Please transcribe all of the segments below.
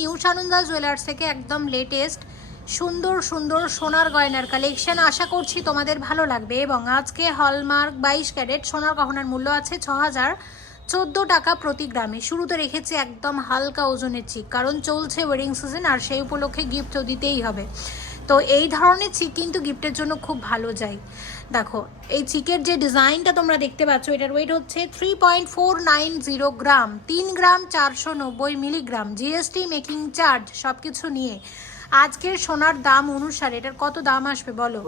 New Sananda jewellers থেকে একদম latest সুন্দর সুন্দর সোনার গয়নার কালেকশন আশা করছি তোমাদের ভালো লাগবে। এবং আজকে হলমার্ক 22 ক্যারেট সোনার গহনার মূল্য আছে 6014 টাকা প্রতি গ্রামে। শুরুতে রেখেছি একদম হালকা ওজনের চিক, কারণ চলছে ওয়েডিং সিজন আর সেই উপলক্ষে গিফটও দিতেই হবে। তো এই ধরনের চিক কিন্তু গিফটের জন্য খুব ভালো যায়। দেখো এই চিকের যে ডিজাইনটা তোমরা দেখতে পাচ্ছ, এটার ওয়েট হচ্ছে 3.490 গ্রাম, 3 গ্রাম 490 মিলিগ্রাম, জিএসটি মেকিং চার্জ সব কিছু নিয়ে আজকের সোনার দাম অনুসারে এটার কত দাম আসবে বলো?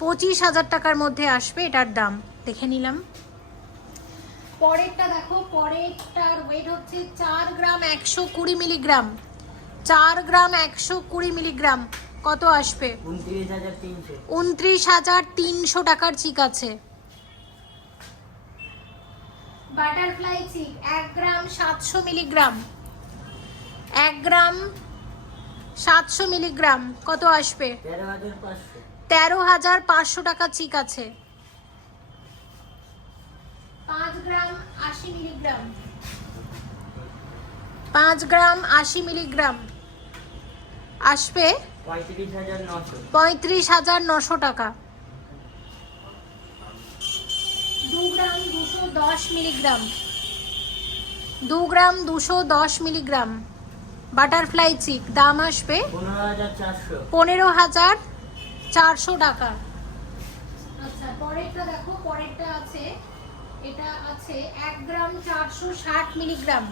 25,000 টাকার মধ্যে আসবে এটার দাম। দেখে নিলাম। পরেরটা দেখো, পরেরটার ওয়েট হচ্ছে 4 গ্রাম 120 মিলিগ্রাম, 4 গ্রাম 120 মিলিগ্রাম, কত আসবে? 29,300 টাকার চিক আছে। বাটারফ্লাই চিক 1 গ্রাম 700 মিলিগ্রাম, 1 গ্রাম 700 মিলিগ্রাম, কত আসবে? 13,500 টাকা চিক আছে। 5 গ্রাম 80 মিলিগ্রাম, 5 গ্রাম 80 মিলিগ্রাম আসবে 35,900 টাকা। 2 গ্রাম 210 মিলিগ্রাম, 2 গ্রাম 210 মিলিগ্রাম বাটারফ্লাই চিক, দাম আসবে 15,400 টাকা। আচ্ছা পরেরটা দেখো, পরেরটা আছে, এটা আছে 1 গ্রাম 460 মিলিগ্রাম,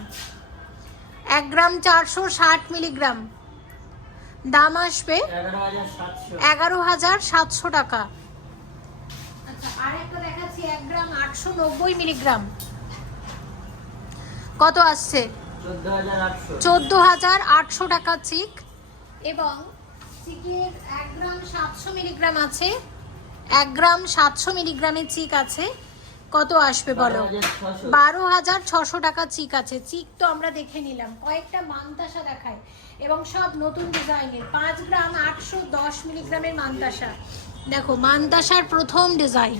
1 গ্রাম 460 মিলিগ্রাম, দাম আসবে 11,700 টাকা। আচ্ছা আরেকটা দেখাচ্ছি 1 গ্রাম 890 মিলিগ্রাম, কত আসছে? 14,800 টাকা চিক। এবং চিকের 1 গ্রাম 700 মিলিগ্রাম আছে, 1 গ্রাম 700 মিলিগ্রামের চিক আছে, কত আসবে বলো? 12,600 টাকা চিক আছে। চিক তো আমরা দেখে নিলাম, কয়েকটা মানতাসা দেখায় এবং সব নতুন ডিজাইনের। 5 গ্রাম 810 মিলিগ্রামের মানতাসা, দেখো মানতাসার প্রথম ডিজাইন,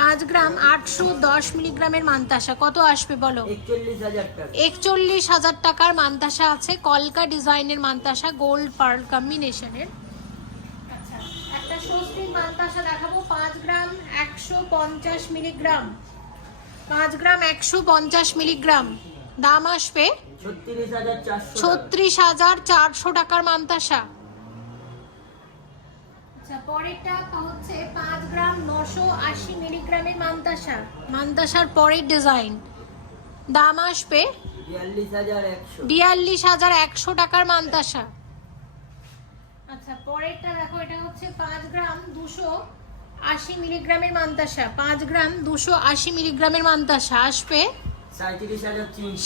5 গ্রাম 810 মিলিগ্রামের মানতাসা, কত আসবে বলো? 41,000 টাকার মানতাসা আছে, কলকা ডিজাইনের মানতাসা, গোল্ড পার্ল কম্বিনেশনের। আচ্ছা একটা স্বস্তির মানতাসা দেখাবো, 5 গ্রাম 150 মিলিগ্রাম, 5 গ্রাম 150 মিলিগ্রাম, দাম আসবে 36,400 টাকার মানতাসা। আচ্ছা পরেরটা হচ্ছে 5 গ্রাম 980 মিলিগ্রামের মানতাসা, মানতাসার পরের ডিজাইন, দাম আসবে 42,100 টাকার মানতাসা। আচ্ছা পরেরটা দেখো, এটা হচ্ছে 5 গ্রাম 280 মিলিগ্রামের মানতাসা, 5 গ্রাম 280 মিলিগ্রামের মানতাসা আসবে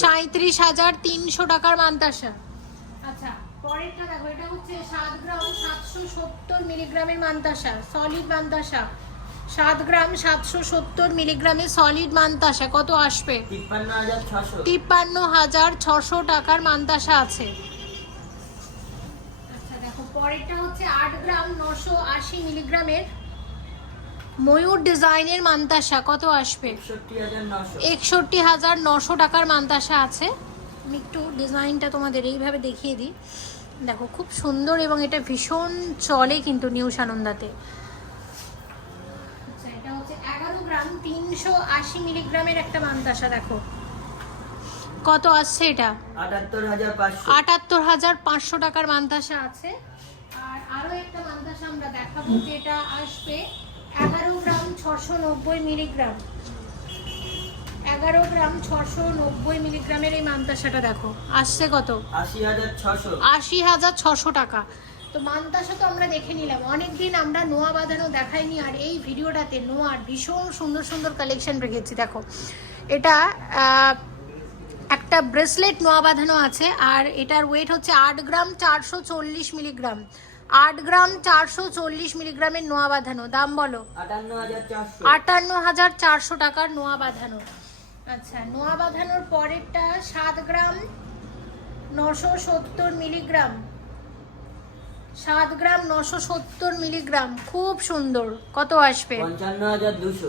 37,300 টাকার মানতাসা। আচ্ছা পরেরটা দেখো, এটা হচ্ছে 7 গ্রাম 770 মিলিগ্রামের মানতাসা, সলিড মানতাসা, 7 গ্রাম 770 মিলিগ্রামের সলিড মানতাসা, কত আসবে? 53,600 টাকার মানতাসা আছে। আচ্ছা দেখো পরেরটা হচ্ছে 8 গ্রাম 980 মিলিগ্রামের ময়ূর ডিজাইনের মানতাসা, কত আসবে? 61,900 টাকার মানতাসা আছে। আমি একটু ডিজাইনটা তোমাদের এইভাবে দেখিয়ে দিই, দেখো খুব সুন্দর এবং এটা ভীষণ চলে কিন্তু নিউ সানন্দাতে। আচ্ছা এটা হচ্ছে 11 গ্রাম 380 মিলিগ্রামের একটা মানতাসা, দেখো কত আসছে এটা? 78,500 টাকার মানতাসা আছে। আর আরো একটা মানতাসা আমরা দেখাবো, যেটা আসবে 11 গ্রাম 690 মিলিগ্রাম, 11 গ্রাম 690 মিলিগ্রামের এই মানতাসাটা দেখো আসছে কত? 80,600 টাকা। তো মানতাসা তো আমরা দেখে নিলাম, অনেকদিন আমরা নোয়া বাঁধানো দেখাইনি, আর এই ভিডিওটাতে নোয়ার ভীষণ সুন্দর সুন্দর কালেকশন রেখেছি। দেখো এটা একটা ব্রেসলেট নোয়া বাঁধানো আছে, আর এটার ওয়েট হচ্ছে 8 গ্রাম 440 মিলিগ্রাম, 8 গ্রাম 440 মিলিগ্রামের নোয়া বাঁধানো, দাম বলো? 58,400 টাকার নোয়া বাঁধানো। আচ্ছা, নোয়া বাঁধানোর পরেরটা 7 গ্রাম 970 মিলিগ্রাম, 7 গ্রাম 970 মিলিগ্রাম, খুব সুন্দর। কত আসবে?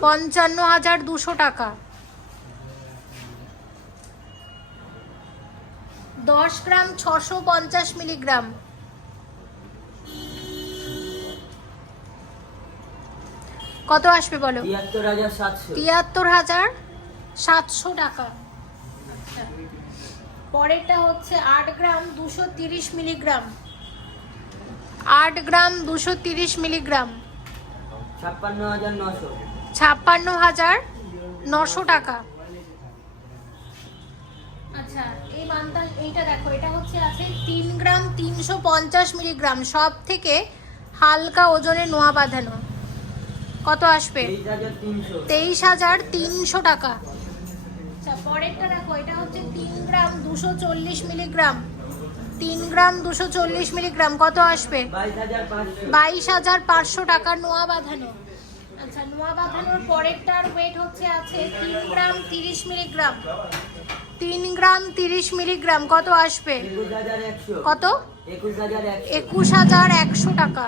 55,200 টাকা। 10 গ্রাম 650 মিলিগ্রাম, কত আসবে বলো? 73,700 টাকা। আচ্ছা, পরেরটা হচ্ছে 8 গ্রাম 230 মিলিগ্রাম, 8 গ্রাম 230 মিলিগ্রাম, 56,900 টাকা। আচ্ছা, এই মানটা এইটা দেখো, এটা হচ্ছে আছে 3 গ্রাম 350 মিলিগ্রাম, সব থেকে হালকা ওজনের নোয়া বাঁধানো, কত আসবে? 23,300 টাকা। আচ্ছা, পরেরটা দেখো, এটা হচ্ছে 3 গ্রাম 240 মিলিগ্রাম, 3 গ্রাম 240 মিলিগ্রাম, কত আসবে? 22,500 টাকার নোয়া বাঁধানো। আচ্ছা, নোয়া বাঁধানোর পরেরটার ওয়েট হচ্ছে আছে 3 গ্রাম 30 মিলিগ্রাম, 3 গ্রাম 30 মিলিগ্রাম, কত আসবে? কত? 21,100 টাকা।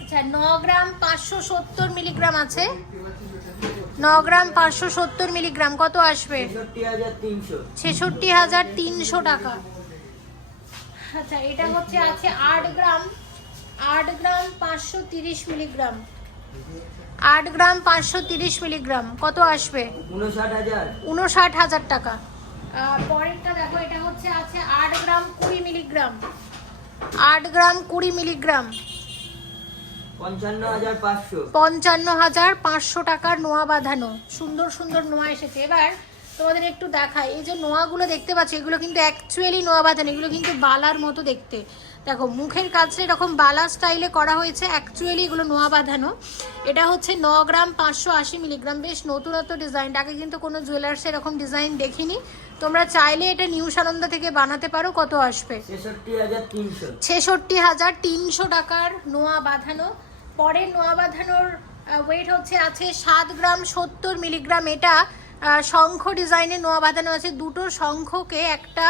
আচ্ছা, 9 গ্রাম 570 মিলিগ্রাম আছে, 9 গ্রাম 570 মিলিগ্রাম, কত আসবে? 66,300 টাকা। আচ্ছা, এটা হচ্ছে আছে 8 গ্রাম 530 মিলিগ্রাম, 8 গ্রাম 530 মিলিগ্রাম, কত আসবে? 59,000 টাকা। পরেরটা দেখো, এটা হচ্ছে আছে 8 গ্রাম 20 মিলিগ্রাম, 8 গ্রাম 20 মিলিগ্রাম, 55,500 টাকার নোয়া বাঁধানো। সুন্দর সুন্দর নোয়া এসেছে। এবার তোমাদের একটু দেখাই, এই যে নোয়াগুলো দেখতে পাচ্ছ, এগুলো কিন্তু অ্যাকচুয়ালি নোয়া বাঁধানো, এগুলো কিন্তু বালার মতো দেখতে। দেখো, মুখের কাছে এরকম বালা স্টাইলে করা হয়েছে, অ্যাকচুয়ালি এগুলো নোয়া বাঁধানো। এটা হচ্ছে 9 গ্রাম 580 মিলিগ্রাম, বেশ নতুনত্ব ডিজাইনটা, আগে কিন্তু কোনো জুয়েলার্সে এরকম ডিজাইন দেখিনি। তোমরা চাইলে এটা নিউ সানন্দা থেকে বানাতে পারো। কত আসবে? 66,300 টাকার নোয়া বাঁধানো। পরের নোয়া বাঁধানোর ওয়েট হচ্ছে আছে 7 গ্রাম 70 মিলিগ্রাম, এটা শঙ্খ ডিজাইনের নোয়া বাঁধানো আছে, দুটো শঙ্খকে একটা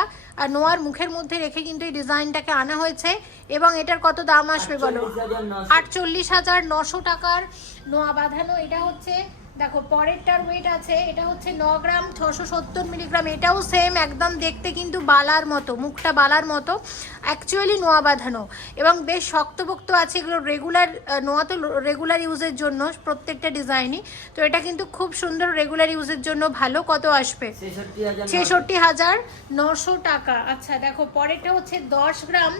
নোয়ার মুখের মধ্যে রেখে কিন্তু এই ডিজাইনটাকে আনা হয়েছে। এবং এটার কত দাম আসবে বলো? 48,900 টাকার নোয়া বাঁধানো। এটা হচ্ছে দেখো, পরেরটার ওয়েট আছে, এটা হচ্ছে 9 গ্রাম 670 মিলিগ্রাম, এটাও সেম একদম দেখতে কিন্তু বালার মতো, মুখটা বালার মতো, অ্যাকচুয়ালি নোয়া বাঁধানো এবং বেশ শক্তপোক্ত আছে। এগুলো রেগুলার নোয়া, তো রেগুলার ইউজের জন্য প্রত্যেকটা ডিজাইনই, তো এটা কিন্তু খুব সুন্দর, রেগুলার ইউজের জন্য ভালো। কত আসবে? 66,900 টাকা। আচ্ছা, দেখো, পরেরটা হচ্ছে 10 গ্রাম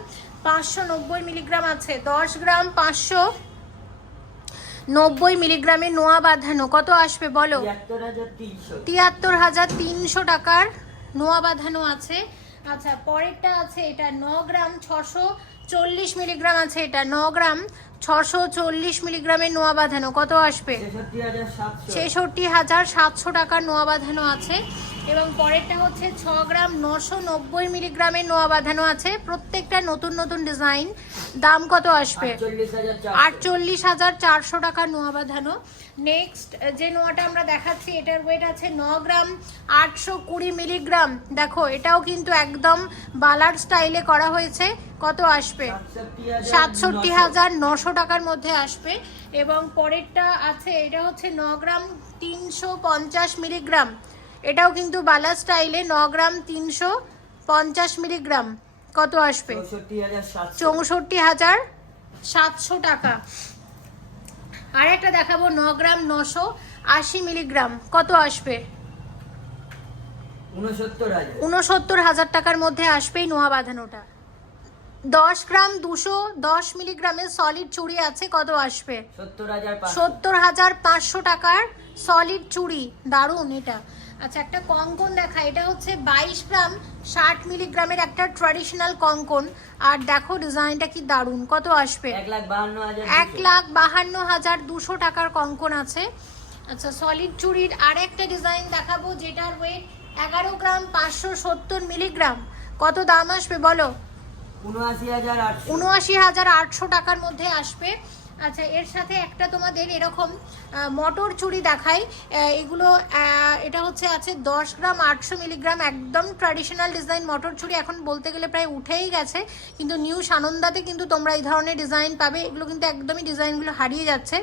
590 মিলিগ্রাম আছে, 10 গ্রাম 590 মিলিগ্রামের নোয়া বাঁধানো, কত আসবে বলো? 73,300 টাকার নোয়া বাঁধানো আছে। আচ্ছা, পরেরটা আছে, এটা 9 গ্রাম 640 মিলিগ্রাম আছে, এটা 9 গ্রাম 640 মিলিগ্রামের নোয়া বাঁধানো, কত আসবে? 66,700 টাকার নোয়া বাঁধানো আছে। এবং পরেরটা হচ্ছে 6 গ্রাম 990 মিলিগ্রামের নোয়া বাঁধানো আছে, প্রত্যেকটা নতুন নতুন ডিজাইন। দাম কত আসবে? 48,400 টাকার নোয়া বাঁধানো। নেক্সট যে নোয়াটা আমরা দেখাচ্ছি, এটার ওয়েট আছে 9 গ্রাম 820 মিলিগ্রাম। দেখো, এটাও কিন্তু একদম বালার স্টাইলে করা হয়েছে। কত আসবে? 67,900 টাকার মধ্যে আসবে। এবং পরেরটা আছে, এটা হচ্ছে 9 গ্রাম 350 মিলিগ্রাম, এটাও কিন্তু বালা স্টাইলে, 9 গ্রাম 350 মিলিগ্রাম, কত আসবে? 64,700 টাকা। আর একটা দেখাবো, 9 গ্রাম 980 মিলিগ্রাম, কত আসবে? 69,000 টাকার মধ্যে আসবে এই নোয়া বাঁধানোটা। 10 গ্রাম 210 মিলিগ্রামের সলিড চুড়ি আছে, কত আসবে? 70,500 টাকার সলিড চুড়ি, দারুণ এটা। আচ্ছা, একটা কঙ্কন দেখা, এটা হচ্ছে 22 গ্রাম 60 মিলিগ্রামের একটা ট্র্যাডিশনাল কঙ্কন। আর দেখো ডিজাইনটা কি দারুণ, কত আসবে? 1,52,200 টাকার কঙ্কন আছে। আচ্ছা, সলিড চুড়ির আর একটা ডিজাইন দেখাবো, যেটার ওয়েট 11 গ্রাম 570 মিলিগ্রাম, কত দাম আসবে বলো? 79,800 টাকার মধ্যে আসবে। আচ্ছা, এর সাথে একটা তোমাদের এরকম মটর চুড়ি দেখাই। এগুলো এটা হচ্ছে আছে 10 গ্রাম 800 মিলিগ্রাম, একদম ট্র্যাডিশনাল ডিজাইন মটর চুড়ি। এখন বলতে গেলে প্রায় উঠেই গেছে, কিন্তু নিউ সানন্দাতে কিন্তু তোমরা এই ধরনের ডিজাইন পাবে। এগুলো কিন্তু একদমই ডিজাইনগুলো হারিয়ে যাচ্ছে,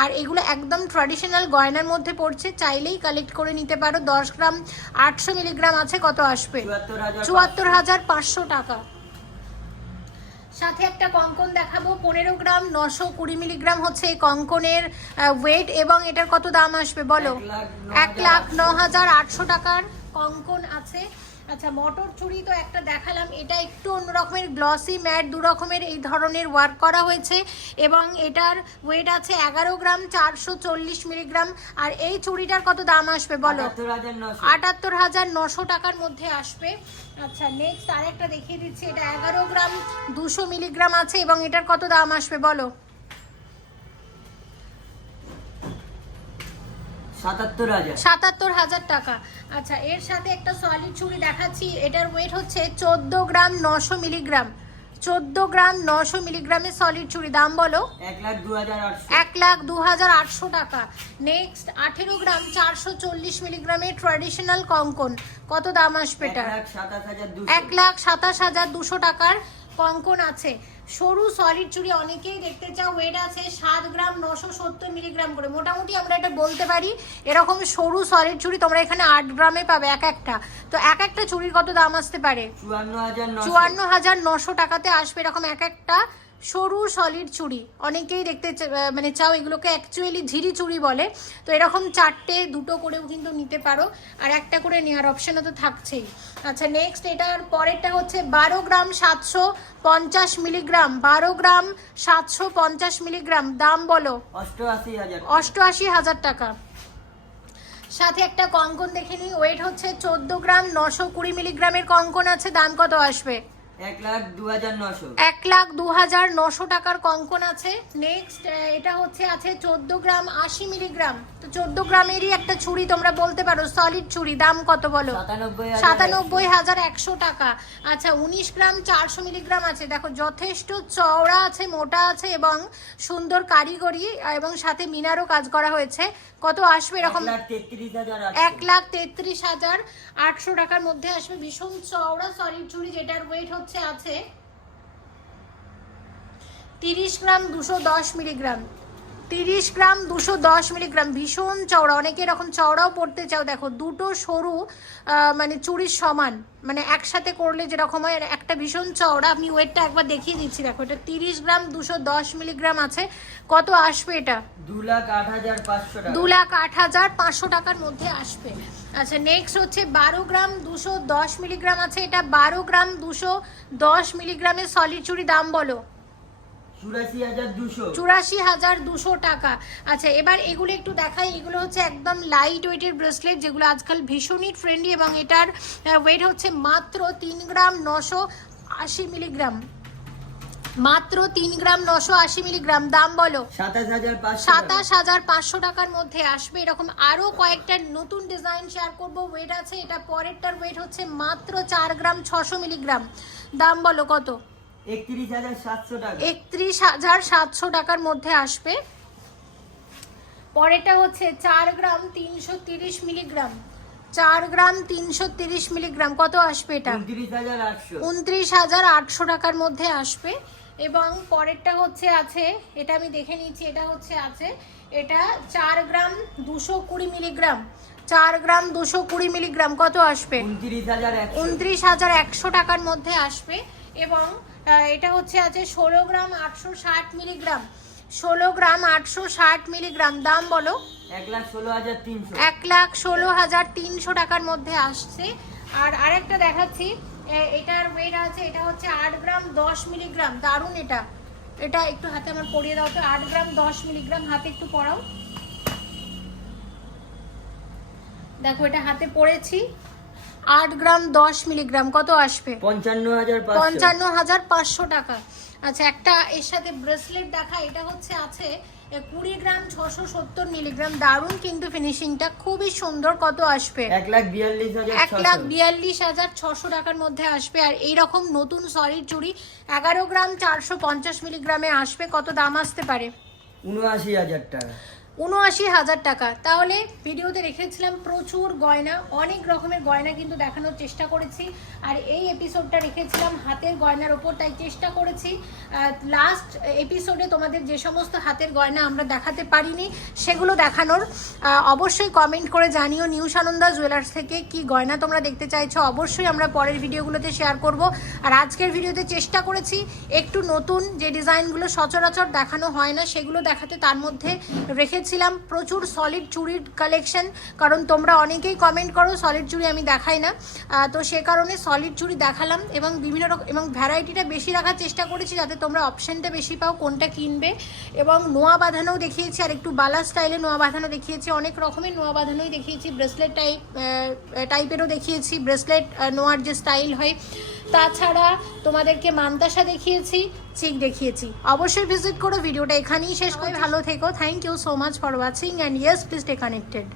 আর এগুলো একদম ট্র্যাডিশনাল গয়নার মধ্যে পড়ছে। চাইলেই কালেক্ট করে নিতে পারো। 10 গ্রাম 800 মিলিগ্রাম আছে, কত আসবে? 74,500 টাকা। সাথে একটা কঙ্কন দেখাবো 15 গ্রাম 920 মিলিগ্রাম হচ্ছে এই কঙ্কনের ওয়েট, এবং এটার কত দাম আসবে বলো? 1,09,800 টাকার কঙ্কন আছে। আচ্ছা, মটর চুড়ি তো একটা দেখালাম, এটা একটু অন্য রকমের গ্লসি ম্যাট দু রকমের এই ধরনের ওয়ার্ক করা হয়েছে, এবং এটার ওয়েট আছে 11 গ্রাম 440 মিলিগ্রাম। আর এই চুড়িটার কত দাম আসবে বলো? 78,900 টাকার মধ্যে আসবে। আচ্ছা, নেক্সট আরেকটা দেখিয়ে দিচ্ছি, এটা 11 গ্রাম 200 মিলিগ্রাম আছে, এবং এটার কত দাম আসবে বলো? 77,000 টাকা। আচ্ছা, এর সাথে একটা সলিড চুড়ি দেখাচ্ছি, এটার ওয়েট হচ্ছে 14 গ্রাম 900 মিলিগ্রাম। 14 গ্রাম 900 মিলিগ্রামের সলিড চুড়ি, দাম বলো? 1,02,800 টাকা। নেক্সট 18 গ্রাম 440 মিলিগ্রামের ট্র্যাডিশনাল কঙ্কন, কত দাম আসবে এটা? 1,27,200 টাকার কঙ্কন আছে। সরু সলিড চুড়ি অনেকেই দেখতে চাও, ওয়েট আছে 7 গ্রাম 970 মিলিগ্রাম করে। মোটামুটি আমরা এটা বলতে পারি এরকম সরু সলিড চুড়ি তোমরা এখানে 8 গ্রামে পাবে এক একটা। তো এক একটা চুড়ির কত দাম আসতে পারে? 54,900 টাকাতে আসবে এরকম এক একটা সরু সলিড চুড়ি। অনেকেই দেখতে মানে চাও, এগুলোকে অ্যাকচুয়ালি ঝিরি চুড়ি বলে। তো এরকম 4টে 2টো করেও কিন্তু নিতে পারো, আর একটা করে নেওয়ার অপশানও তো থাকছেই। আচ্ছা, নেক্সট এটার পরেরটা হচ্ছে 12 গ্রাম 750 মিলিগ্রাম। 12 গ্রাম 750 মিলিগ্রাম, দাম বলো? 88,000 টাকা। সাথে একটা কঙ্কন দেখে নিই, ওয়েট হচ্ছে 14 গ্রাম 920 মিলিগ্রামের কঙ্কন আছে, দাম কত আসবে? 1,02,900 টাকার কঙ্কন আছে। নেক্সট এটা হচ্ছে আছে 14 গ্রাম 80 মিলিগ্রাম। তো 14 গ্রামেরই একটা চুড়ি তোমরা বলতে পারো সলিড চুড়ি, দাম কত বলো? 97,100 টাকা। আচ্ছা, 19 গ্রাম 400 মিলিগ্রাম আছে। দেখো, যথেষ্ট চওড়া আছে, মোটা আছে, এবং সুন্দর কারিগরি এবং সাথে মিনারও কাজ করা হয়েছে। কত আসবে এরকম? 1,33,800 টাকার মধ্যে আসবে। ভীষণ চওড়া সলিড চুড়ি, যেটার ওয়েট হচ্ছে আছে 30 গ্রাম 210 মিলিগ্রাম। 30 গ্রাম 210 মিলিগ্রাম, ভীষণ চওড়া। অনেকে এরকম চওড়াও পড়তে চাও। দেখো, দুটো সরু মানে চুড়ির সমান, মানে একসাথে করলে যেরকম হয়, একটা ভীষণ চওড়া। আমি ওয়েটটা একবার দেখিয়ে দিচ্ছি। দেখো, এটা 30 গ্রাম 210 মিলিগ্রাম আছে। কত আসবে এটা? 2,08,500 টাকার মধ্যে আসবে। আচ্ছা, নেক্সট হচ্ছে 12 গ্রাম 210 মিলিগ্রাম আছে। এটা 12 গ্রাম 210 মিলিগ্রামের সলিড চুড়ি, দাম বলো? 84,200 টাকা। আচ্ছা, এবার এগুলো একটু দেখাই। এগুলো হচ্ছে একদম লাইট ওয়েটের ব্রেসলেট, যেগুলো আজকাল ভীষণই ট্রেন্ডি, এবং এটার ওয়েট হচ্ছে মাত্র 3 গ্রাম 980 মিলিগ্রাম। মাত্র 3 গ্রাম 980 মিলিগ্রাম, দাম বলো? 27,500 টাকার মধ্যে আসবে। এরকম আরো কয়েকটা নতুন ডিজাইন শেয়ার করবো। ওয়েট আছে, এটা পরেরটার ওয়েট হচ্ছে মাত্র 4 গ্রাম 600 মিলিগ্রাম, দাম বলো কত? 31,700 টাকার মধ্যে আসবে। পরেরটা হচ্ছে 4 গ্রাম 330 মিলিগ্রাম। 4 গ্রাম 330 মিলিগ্রাম, কত আসবে এটা? 29,800 টাকার মধ্যে আসবে। এবং পরেরটা হচ্ছে আছে, এটা আমি দেখে নিচ্ছি, এটা হচ্ছে আছে, এটা 4 গ্রাম 220 মিলিগ্রাম। 4 গ্রাম 220 মিলিগ্রাম, কত আসবে? 29,100 টাকার মধ্যে আসবে। এবং এটা হচ্ছে আছে 16 গ্রাম 860 মিলিগ্রাম। 16 গ্রাম 860 মিলিগ্রাম, দাম বলো? 1,16,300 টাকার মধ্যে আসছে। আর আরেকটা দেখাচ্ছি, এটার ওয়েট আছে, এটা হচ্ছে 8 গ্রাম 10 মিলিগ্রাম। দারুণ। এটা এটা একটু হাতে আমার পরিয়ে দাও তো। 8 গ্রাম 10 মিলিগ্রাম, হাতে একটু পরাও। দেখো, এটা হাতে পড়েছি, 8 গ্রাম 10 মিলিগ্রাম, কত আসবে? 55,500 টাকা। আচ্ছা, একটা এর সাথে ব্রেসলেট দেখা, এটা হচ্ছে আছে 20 গ্রাম 670 মিলিগ্রাম। দারুণ কিন্তু ফিনিশিংটা খুবই সুন্দর। কত আসবে? 1,42,600 টাকার মধ্যে আসবে। আর এইরকম নতুন সলিড চুড়ি 11 গ্রাম 450 মিলিগ্রামে আসবে। কত দাম আসতে পারে? ৭৯,০০০ টাকা। ৭৯,০০০ টাকা। তাহলে ভিডিওতে রেখেছিলাম প্রচুর গয়না, অনেক রকমের গয়না কিন্তু দেখানোর চেষ্টা করেছি। আর এই এপিসোডটা রেখেছিলাম হাতের গয়নার ওপর, তাই চেষ্টা করেছি লাস্ট এপিসোডে তোমাদের যে সমস্ত হাতের গয়না আমরা দেখাতে পারিনি সেগুলো দেখানোর। অবশ্যই কমেন্ট করে জানিও নিউ সানন্দা জুয়েলার্স থেকে কি গয়না তোমরা দেখতে চাইছো। অবশ্যই আমরা পরের ভিডিওগুলোতে শেয়ার করব। আর আজকের ভিডিওতে চেষ্টা করেছি একটু নতুন যে ডিজাইনগুলো সচরাচর দেখানো হয় না সেগুলো দেখাতে। তার মধ্যে রেখেছিলাম প্রচুর সলিড চুড়ির কালেকশন, কারণ তোমরা অনেকেই কমেন্ট করো সলিড চুড়ি আমি দেখাই না, তো সে কারণে সলিড চুড়ি দেখালাম। এবং বিভিন্ন রকম এবং ভ্যারাইটিটা বেশি রাখার চেষ্টা করেছি যাতে তোমরা অপশানটা বেশি পাও কোনটা কিনবে। এবং নোয়া বাঁধানোও দেখিয়েছি, আর একটু বালা স্টাইলে নোয়া বাঁধানো দেখিয়েছি, অনেক রকমের নোয়া বাঁধানোই দেখিয়েছি, ব্রেসলেট টাইপেরও দেখিয়েছি, ব্রেসলেট নোয়ার যে স্টাইল হয়। তাছাড়া তোমাদেরকে মান্তাসা দেখিয়েছি, চিক দেখিয়েছি। অবশ্যই ভিজিট করো। ভিডিওটা এখানেই শেষ করে ভালো থেকো। Thank you so much for watching and yes please stay connected.